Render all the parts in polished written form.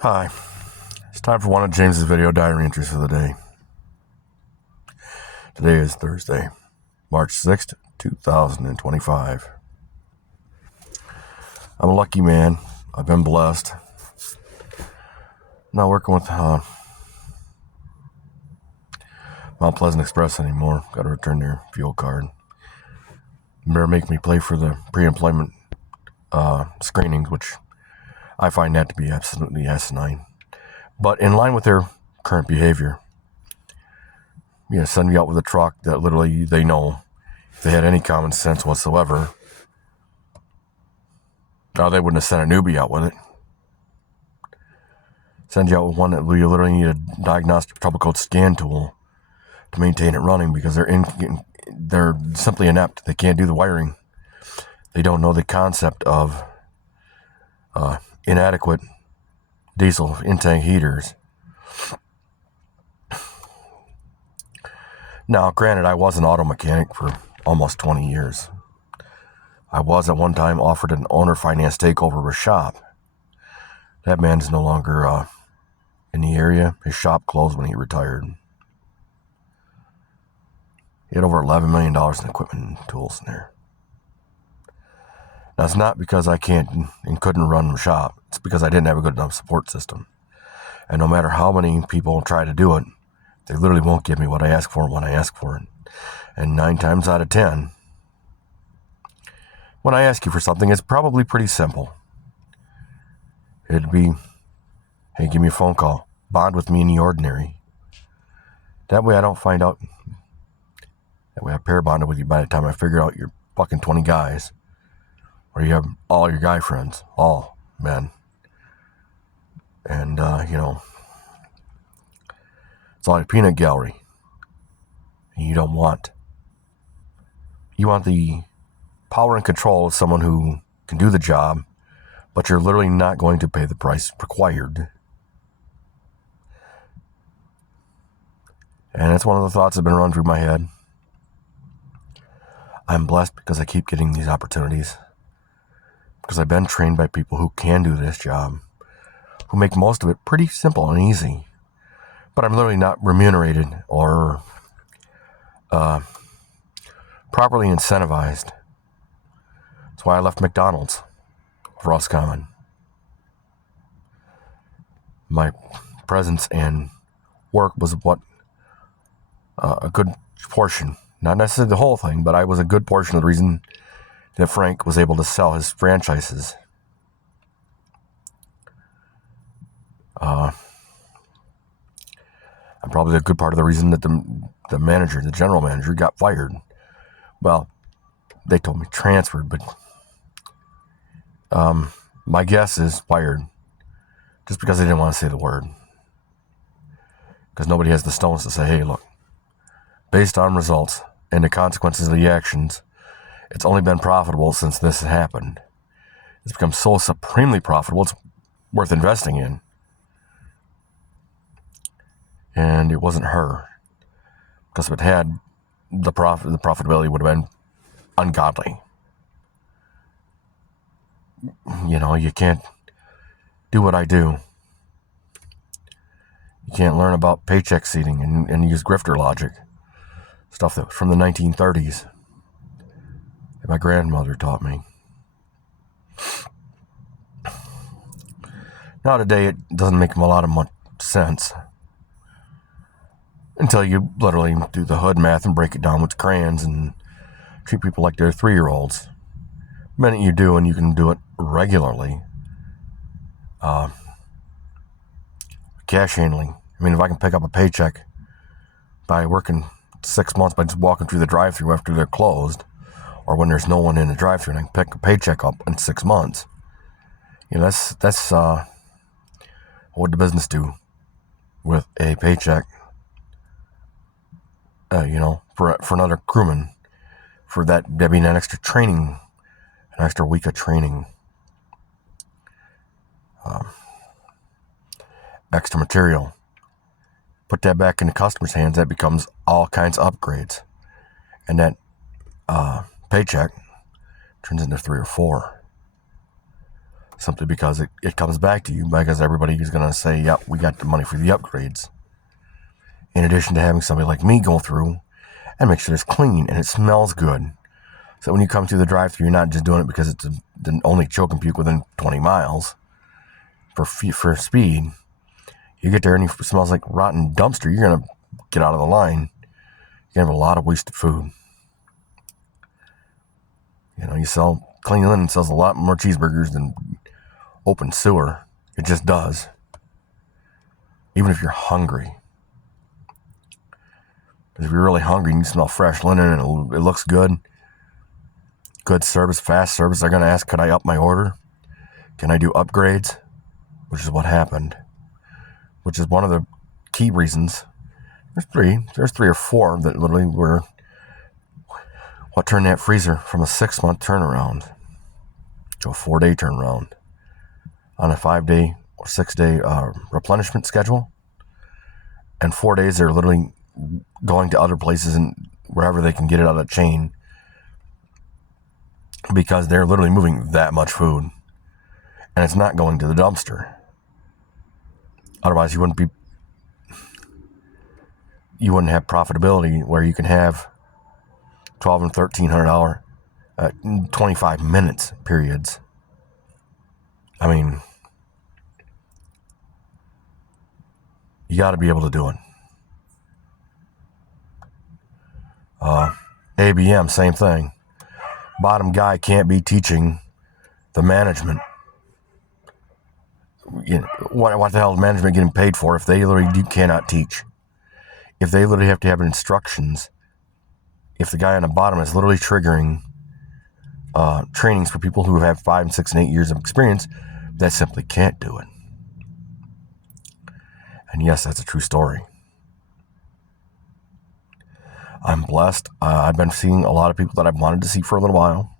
Hi, it's time for one of James's video diary entries for the day. Today is Thursday, March 6th, 2025. I'm a lucky man. I've been blessed. I'm not working with Mount Pleasant Express anymore. Got to return their fuel card. Better make me play for the pre-employment screenings, which I find that to be absolutely asinine. But in line with their current behavior, send me out with a truck that literally they know, if they had any common sense whatsoever, they wouldn't have sent a newbie out with it. Send you out with one that you literally need a diagnostic trouble code scan tool to maintain it running because they're simply inept. They can't do the wiring. They don't know the concept of inadequate diesel in-tank heaters. Now, granted, I was an auto mechanic for almost 20 years. I was at one time offered an owner finance takeover of a shop. That man is no longer in the area. His shop closed when he retired. He had over $11 million in equipment and tools in there. Now, it's not because I can't and couldn't run the shop. It's because I didn't have a good enough support system. And no matter how many people try to do it, they literally won't give me what I ask for when I ask for it. And 9 times out of 10, when I ask you for something, it's probably pretty simple. It'd be, hey, give me a phone call. Bond with me in the ordinary. That way I don't find out. That way I pair bonded with you by the time I figure out you're fucking 20 guys. Or you have all your guy friends. All men. And, it's all a peanut gallery. And you don't want. You want the power and control of someone who can do the job, but you're literally not going to pay the price required. And that's one of the thoughts that have been running through my head. I'm blessed because I keep getting these opportunities. Because I've been trained by people who can do this job, who make most of it pretty simple and easy. But I'm literally not remunerated or properly incentivized. That's why I left McDonald's for Roscommon. My presence and work was what a good portion, not necessarily the whole thing, but I was a good portion of the reason that Frank was able to sell his franchises. I'm probably a good part of the reason that the manager, the general manager, got fired. Well, they told me transferred, but my guess is fired. Just because they didn't want to say the word. Because nobody has the stones to say, hey, look, based on results and the consequences of the actions, it's only been profitable since this has happened. It's become so supremely profitable, it's worth investing in. And it wasn't her. Because if it had, the profitability would have been ungodly. You can't do what I do. You can't learn about paycheck seeding and use grifter logic. Stuff that was from the 1930s that my grandmother taught me. Now today it doesn't make a lot of much sense. Until you literally do the hood math and break it down with crayons and treat people like they're 3-year-olds. The minute you do, and you can do it regularly, cash handling. I mean, if I can pick up a paycheck by working 6 months by just walking through the drive-thru after they're closed, or when there's no one in the drive-thru, and I can pick a paycheck up in 6 months. That's what would the business do with a paycheck? For another crewman, for that being an extra training, an extra week of training, extra material. Put that back in the customer's hands, that becomes all kinds of upgrades. And that paycheck turns into 3 or 4. simply because it comes back to you, because everybody is going to say, yep, we got the money for the upgrades. In addition to having somebody like me go through and make sure it's clean and it smells good. So when you come through the drive-thru, you're not just doing it because it's the only choke and puke within 20 miles for speed. You get there and it smells like rotten dumpster. You're going to get out of the line. You're going to have a lot of wasted food. You sell Clean Linen sells a lot more cheeseburgers than open sewer. It just does. Even if you're hungry. Because if you're really hungry and you smell fresh linen and it looks good, good service, fast service, they're going to ask, could I up my order? Can I do upgrades? Which is what happened. Which is one of the key reasons. There's three or four that literally were what turned that freezer from a 6-month turnaround to a 4-day turnaround on a 5-day or 6-day replenishment schedule. And 4 days they're literally going to other places and wherever they can get it out of the chain, because they're literally moving that much food and it's not going to the dumpster. Otherwise you wouldn't have profitability where you can have $1,200 and $1,300 25 minutes periods. I mean, you got to be able to do it. ABM, same thing. Bottom guy can't be teaching the management. What the hell is management getting paid for if they literally cannot teach? If they literally have to have instructions, if the guy on the bottom is literally triggering trainings for people who have 5, 6, and 8 years of experience, that simply can't do it. And yes, that's a true story. I'm blessed. I've been seeing a lot of people that I've wanted to see for a little while.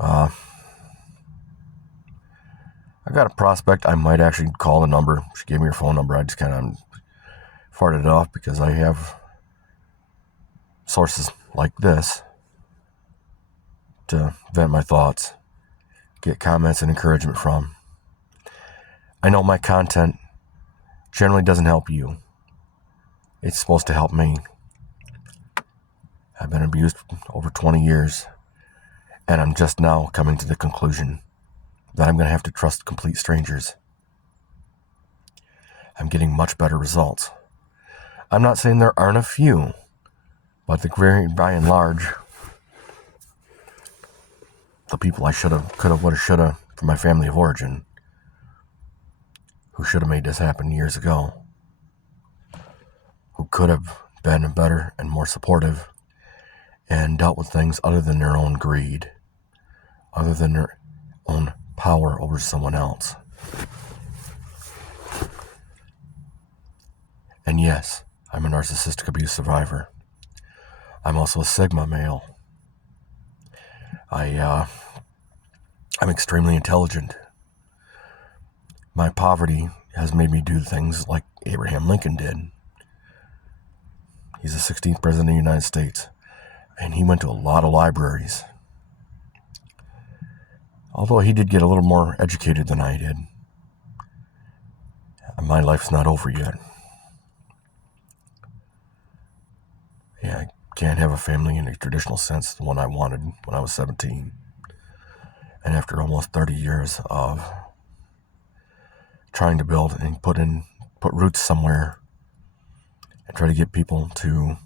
I got a prospect. I might actually call the number. She gave me her phone number. I just kind of farted it off because I have sources like this to vent my thoughts, get comments and encouragement from. I know my content generally doesn't help you. It's supposed to help me. I've been abused for over 20 years, and I'm just now coming to the conclusion that I'm going to have to trust complete strangers. I'm getting much better results. I'm not saying there aren't a few, but by and large, the people I should have, could have, would have, should have, from my family of origin, who should have made this happen years ago, who could have been better and more supportive and dealt with things other than their own greed, other than their own power over someone else. And yes, I'm a narcissistic abuse survivor. I'm also a Sigma male. I'm extremely intelligent. My poverty has made me do things like Abraham Lincoln did. He's the 16th president of the United States, and he went to a lot of libraries. Although he did get a little more educated than I did. My life's not over yet. Yeah, I can't have a family in a traditional sense, the one I wanted when I was 17. And after almost 30 years of trying to build and put roots somewhere and try to get people to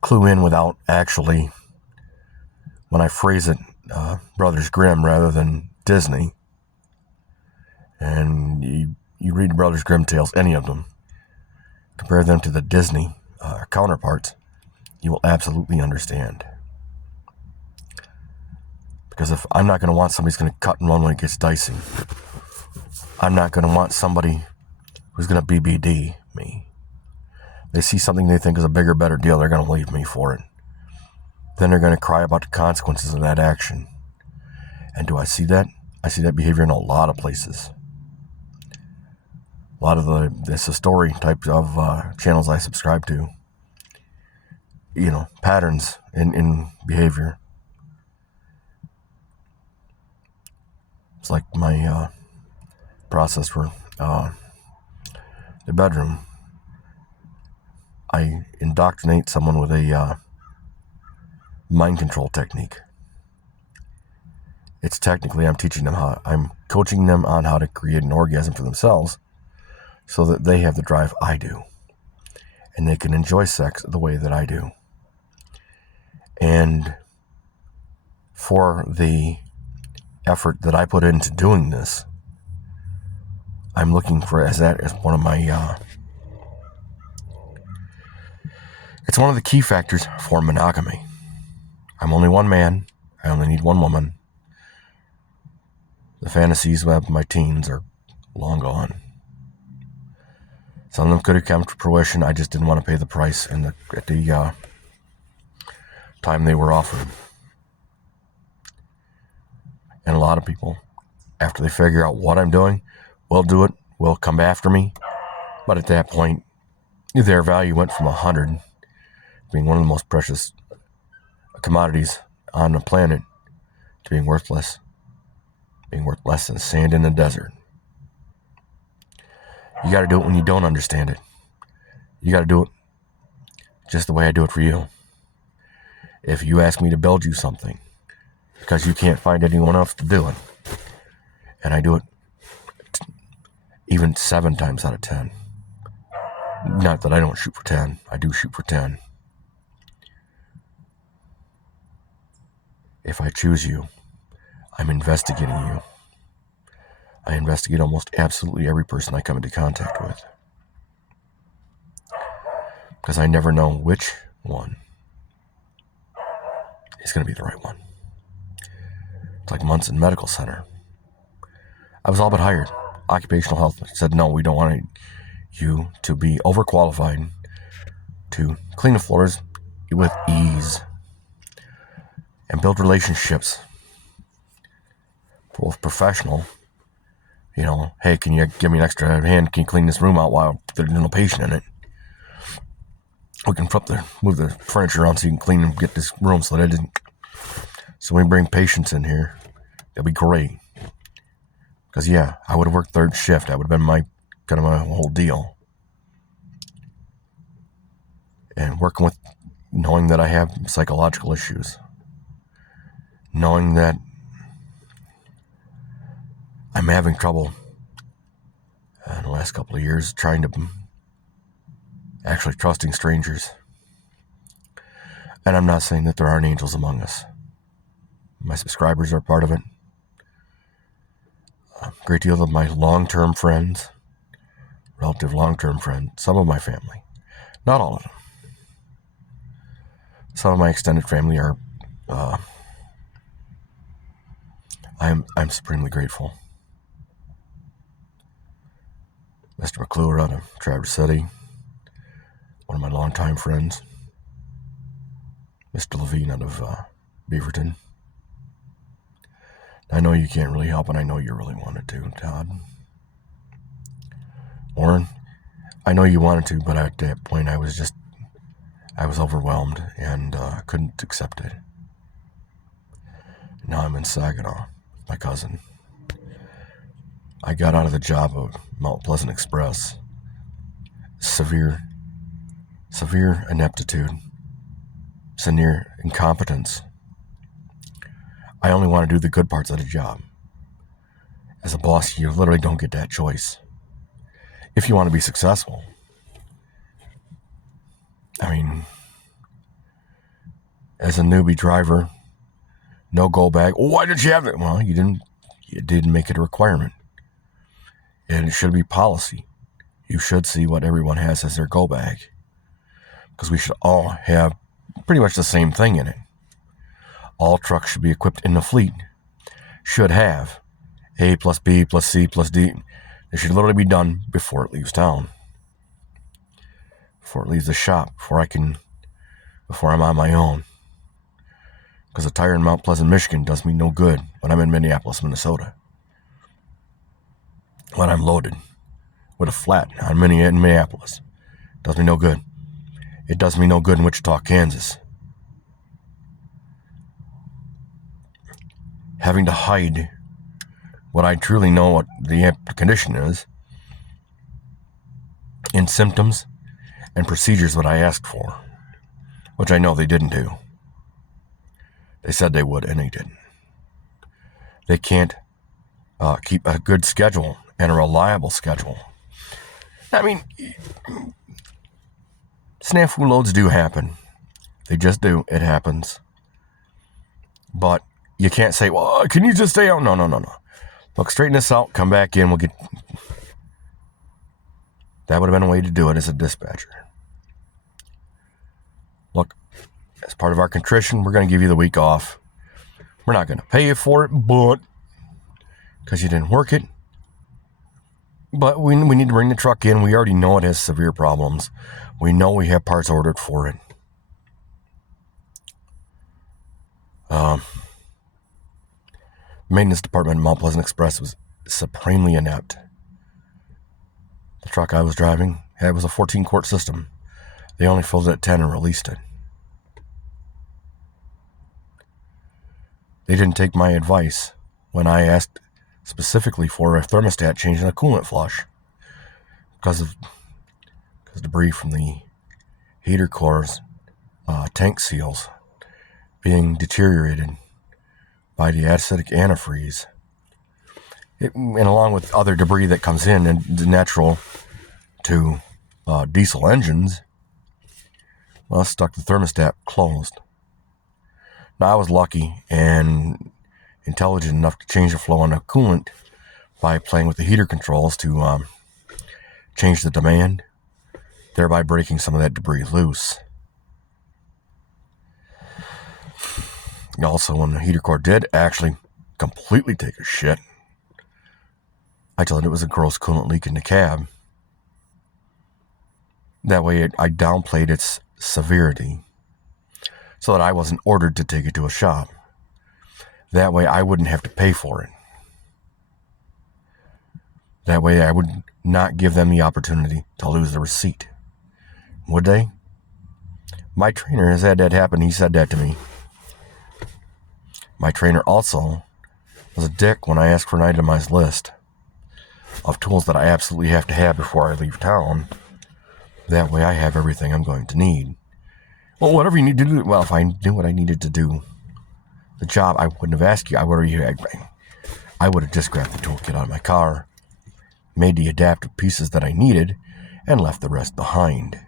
clue in without actually, when I phrase it, Brothers Grimm rather than Disney. And you read Brothers Grimm tales, any of them, compare them to the Disney counterparts, you will absolutely understand. Because if I'm not going to want somebody who's going to cut and run when it gets dicey, I'm not going to want somebody who's going to BBD me. They see something they think is a bigger, better deal, they're going to leave me for it. Then they're going to cry about the consequences of that action. And do I see that? I see that behavior in a lot of places. A lot of this story type of channels I subscribe to. Patterns in behavior. It's like my process for the bedroom. I indoctrinate someone with a mind control technique. It's technically I'm coaching them on how to create an orgasm for themselves so that they have the drive I do. And they can enjoy sex the way that I do. And for the effort that I put into doing this, I'm looking for as one of my, it's one of the key factors for monogamy. I'm only one man. I only need one woman. The fantasies of my teens are long gone. Some of them could have come to fruition. I just didn't want to pay the price at the time they were offered. And a lot of people, after they figure out what I'm doing, will do it, will come after me. But at that point, their value went from 100, being one of the most precious commodities on the planet, to being worthless, being worth less than sand in the desert. You got to do it when you don't understand it. You got to do it just the way I do it for you. If you ask me to build you something because you can't find anyone else to do it, and I do it even 7 times out of 10. Not that I don't shoot for 10. I do shoot for 10. If I choose you, I'm investigating you. I investigate almost absolutely every person I come into contact with. Because I never know which one is going to be the right one. It's like Munson Medical Center. I was all but hired. Occupational health said, no, we don't want you to be overqualified to clean the floors with ease and build relationships, both professional. You know, hey, can you give me an extra hand? Can you clean this room out while there's no patient in it? We can move the furniture around so you can clean and get this room so when we bring patients in here, that'll be great. Because yeah, I would have worked third shift. That would have been my whole deal. And working with, knowing that I have psychological issues, knowing that I'm having trouble in the last couple of years trying to actually trusting strangers. And I'm not saying that there aren't angels among us. My subscribers are part of it. A great deal of my long-term friends, relative long-term friends, some of my family, not all of them. Some of my extended family are, I'm supremely grateful. Mr. McClure out of Traverse City, one of my longtime friends. Mr. Levine out of Beaverton. I know you can't really help, and I know you really wanted to, Todd. Warren, I know you wanted to, but at that point I was overwhelmed and couldn't accept it. Now I'm in Saginaw with my cousin. I got out of the job of Mount Pleasant Express. Severe ineptitude, severe incompetence. I only want to do the good parts of the job. As a boss, you literally don't get that choice. If you want to be successful. I mean, as a newbie driver, no go bag. Oh, why did you have it? Well, you didn't make it a requirement. And it should be policy. You should see what everyone has as their go bag. Because we should all have pretty much the same thing in it. All trucks should be equipped in the fleet. Should have A plus B plus C plus D. It should literally be done before it leaves town. Before it leaves the shop. Before I'm on my own. Because a tire in Mount Pleasant, Michigan does me no good when I'm in Minneapolis, Minnesota. When I'm loaded with a flat in Minneapolis. Does me no good. It does me no good in Wichita, Kansas. Having to hide when I truly know what the condition is, in symptoms and procedures that I asked for, which I know they didn't do. They said they would, and they didn't. They can't keep a good schedule and a reliable schedule. I mean, snafu loads do happen. They just do. It happens. But you can't say, well, can you just stay out? No. Look, straighten this out. Come back in. We'll get... That would have been a way to do it as a dispatcher. Look, as part of our contrition, we're going to give you the week off. We're not going to pay you for it, but... because you didn't work it. But we need to bring the truck in. We already know it has severe problems. We know we have parts ordered for it. Maintenance department at Mount Pleasant Express was supremely inept. The truck I was driving, it was a 14-quart system. They only filled it at 10 and released it. They didn't take my advice when I asked specifically for a thermostat change and a coolant flush because debris from the heater core's tank seals being deteriorated by the acidic antifreeze. And along with other debris that comes in and natural to diesel engines, well, stuck the thermostat closed. Now, I was lucky and intelligent enough to change the flow on the coolant by playing with the heater controls to change the demand, thereby breaking some of that debris loose. Also, when the heater core did actually completely take a shit, I told it was a gross coolant leak in the cab. That way I downplayed its severity so that I wasn't ordered to take it to a shop. That way I wouldn't have to pay for it. That way I would not give them the opportunity to lose the receipt. Would they? My trainer has had that happen. He said that to me. My trainer also was a dick when I asked for an itemized list of tools that I absolutely have to have before I leave town. That way I have everything I'm going to need. Well, whatever you need to do. Well, if I knew what I needed to do, the job, I wouldn't have asked you. I would have just grabbed the toolkit out of my car, made the adaptive pieces that I needed, and left the rest behind.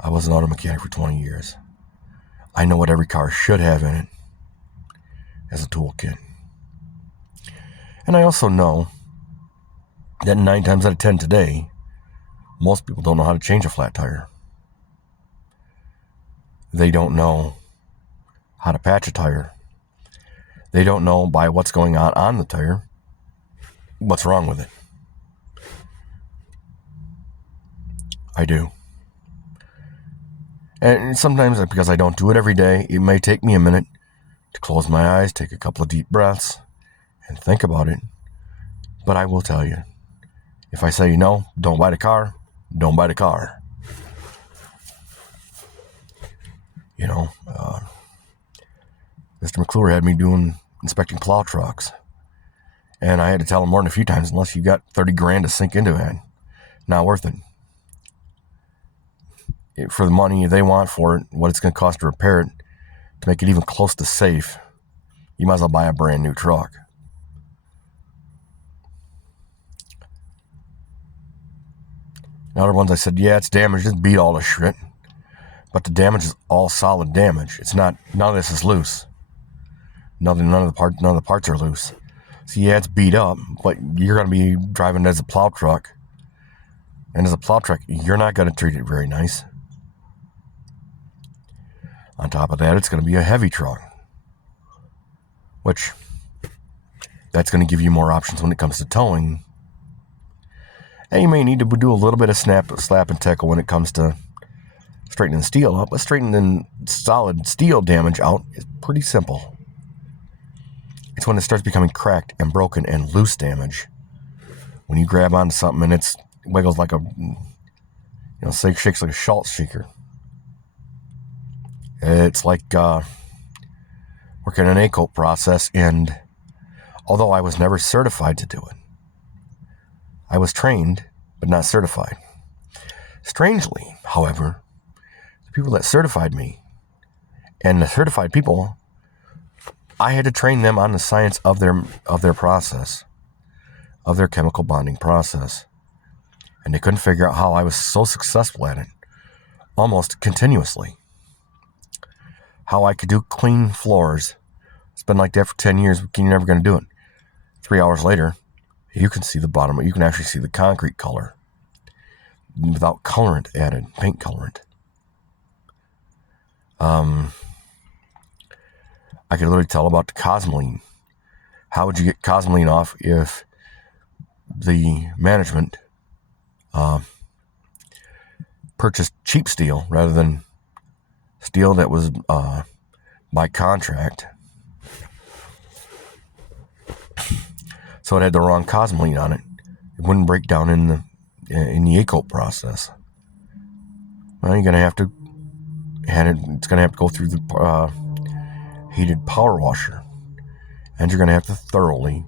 I was an auto mechanic for 20 years. I know what every car should have in it as a toolkit. And I also know that 9 times out of 10 today, most people don't know how to change a flat tire. They don't know how to patch a tire. They don't know by what's going on the tire what's wrong with it. I do. And sometimes, because I don't do it every day, it may take me a minute to close my eyes, take a couple of deep breaths, and think about it. But I will tell you, if I say no, don't buy the car, don't buy the car. Mr. McClure had me inspecting plow trucks. And I had to tell him more than a few times, unless you got 30 grand to sink into it, not worth it. For the money they want for it, what it's going to cost to repair it, to make it even close to safe, you might as well buy a brand new truck. The other ones I said, yeah, it's damaged, just beat all the shit. But the damage is all solid damage. It's not, none of this is loose. None of the parts are loose. So yeah, it's beat up, but you're going to be driving as a plow truck. And as a plow truck, you're not going to treat it very nice. On top of that, it's going to be a heavy truck. Which, that's going to give you more options when it comes to towing. And you may need to do a little bit of slap and tackle when it comes to straightening the steel up. But straightening solid steel damage out is pretty simple. It's when it starts becoming cracked and broken and loose damage. When you grab onto something and it wiggles like shakes like a salt shaker. It's like working an A-coat process, and although I was never certified to do it, I was trained but not certified. Strangely, however, the people that certified me and the certified people, I had to train them on the science of their process, of their chemical bonding process. And they couldn't figure out how I was so successful at it, almost continuously. How I could do clean floors. It's been like that for 10 years, but you're never going to do it. 3 hours later, you can see the bottom. You can actually see the concrete color without colorant added, paint colorant. I could literally tell about the cosmoline. How would you get cosmoline off if the management purchased cheap steel rather than steel that was by contract? So it had the wrong cosmoline on it. It wouldn't break down in the A-coat process. Well, you're gonna have to it's gonna have to go through the heated power washer, and you're gonna have to thoroughly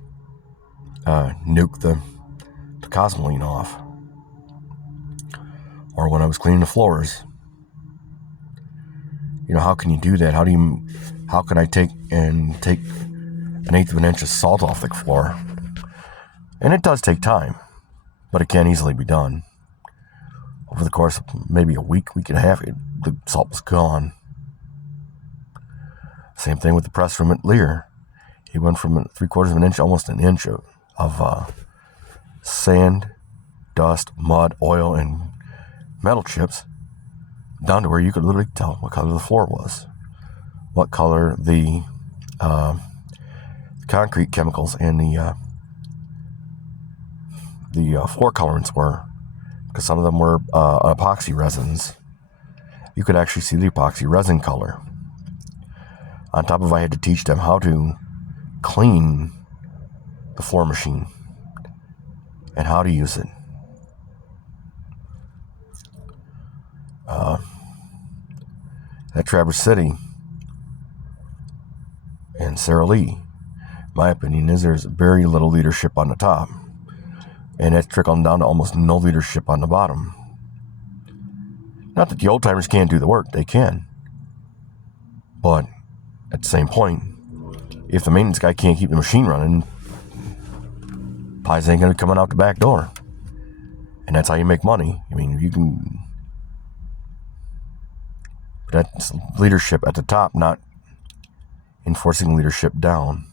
nuke the cosmoline off. Or when I was cleaning the floors, how can you do that? How can I take an 1/8 of an inch of salt off the floor? And it does take time, but it can easily be done. Over the course of maybe a week and a half, the salt was gone. Same thing with the press room at Lear. He went from 3/4 of an inch, almost an inch of sand, dust, mud, oil, and metal chips, down to where you could literally tell what color the floor was, what color the concrete chemicals and the floor colorants were, because some of them were epoxy resins. You could actually see the epoxy resin color. On top of, I had to teach them how to clean the floor machine and how to use it. At Traverse City and Sara Lee, my opinion is there's very little leadership on the top, and it's trickling down to almost no leadership on the bottom. Not that the old timers can't do the work, they can. But at the same point, if the maintenance guy can't keep the machine running, pies ain't gonna be coming out the back door. And that's how you make money. I mean, you can. That's leadership at the top, not enforcing leadership down.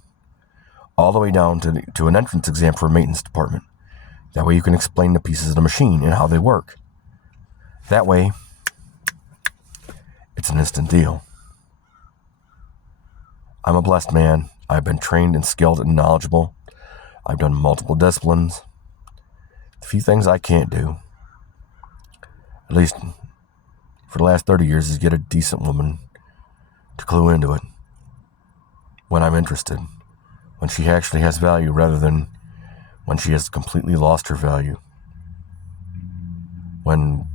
All the way down to an entrance exam for a maintenance department. That way you can explain the pieces of the machine and how they work. That way, it's an instant deal. I'm a blessed man. I've been trained and skilled and knowledgeable. I've done multiple disciplines. A few things I can't do, at least for the last 30 years, is get a decent woman to clue into it when I'm interested, when she actually has value rather than when she has completely lost her value. When,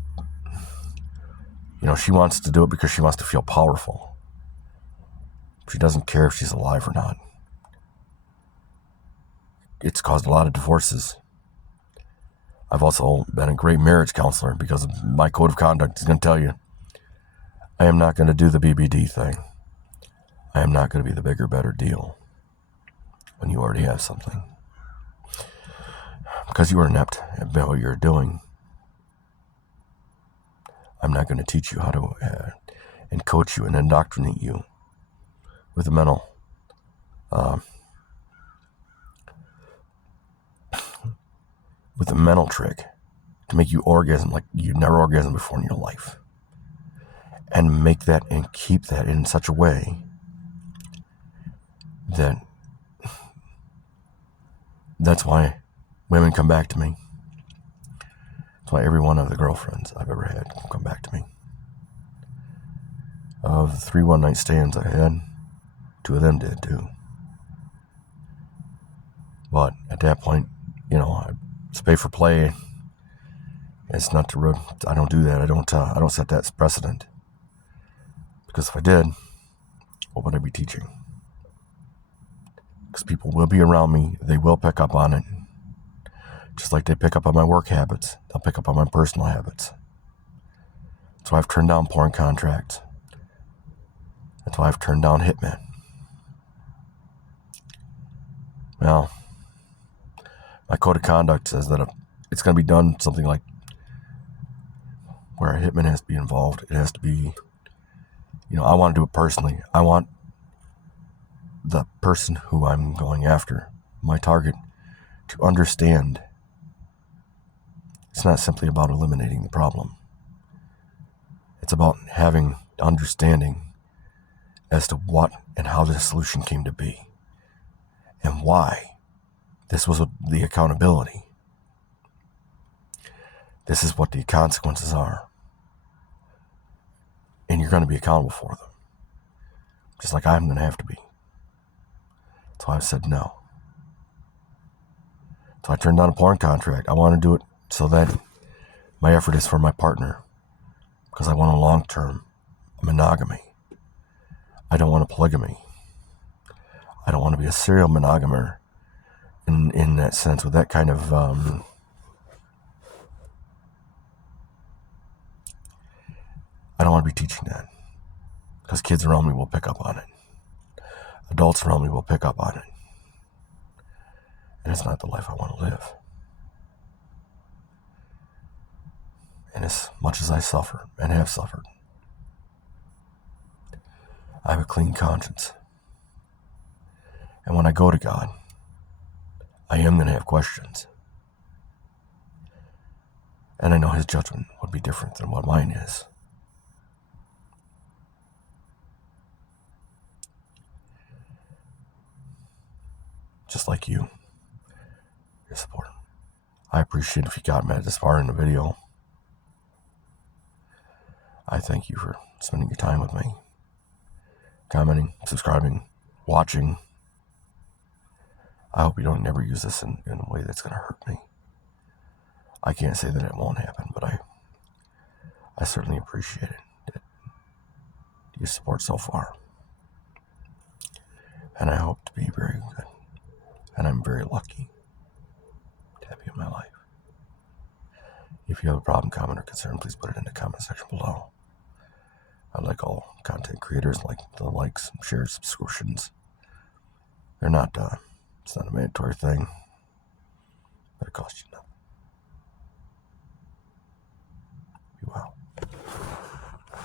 she wants to do it because she wants to feel powerful. She doesn't care if she's alive or not. It's caused a lot of divorces. I've also been a great marriage counselor because of my code of conduct is going to tell you, I am not going to do the BBD thing. I am not going to be the bigger, better deal when you already have something. Because you are inept at what you're doing. I'm not going to teach you how to and coach you and indoctrinate you with a mental trick to make you orgasm like you've never orgasmed before in your life, and make that and keep that in such a way that that's why women come back to me. That's why every one of the girlfriends I've ever had come back to me. Of the 3 one-night stands I had, 2 of them did too. But at that point, it's pay for play. It's not to. I don't do that. I don't set that precedent. Because if I did, what would I be teaching? Because people will be around me. They will pick up on it. Just like they pick up on my work habits. They'll pick up on my personal habits. That's why I've turned down porn contracts. That's why I've turned down hitmen. Well, my code of conduct says that if it's going to be done something like where a hitman has to be involved, it has to be, I want to do it personally. I want the person who I'm going after, my target, to understand it's not simply about eliminating the problem. It's about having understanding as to what and how the solution came to be and why. This was the accountability. This is what the consequences are. And you're going to be accountable for them. Just like I'm going to have to be. That's why I said no. So I turned down a porn contract. I want to do it so that my effort is for my partner. Because I want a long-term monogamy. I don't want a polygamy. I don't want to be a serial monogamer in that sense, with that kind of I don't want to be teaching that. Because kids around me will pick up on it. Adults around me will pick up on it. And it's not the life I want to live. And as much as I suffer and have suffered, I have a clean conscience. And when I go to God, I am going to have questions. And I know His judgment would be different than what mine is. Just like you, your support. I appreciate if you got me this far in the video. I thank you for spending your time with me, commenting, subscribing, watching. I hope you don't never use this in a way that's going to hurt me. I can't say that it won't happen, but I certainly appreciate it. Your support so far. And I hope to be very good. And I'm very lucky to have you in my life. If you have a problem, comment, or concern, please put it in the comment section below. I like all content creators, like the likes, shares, subscriptions. They're not, it's not a mandatory thing, but it costs you nothing.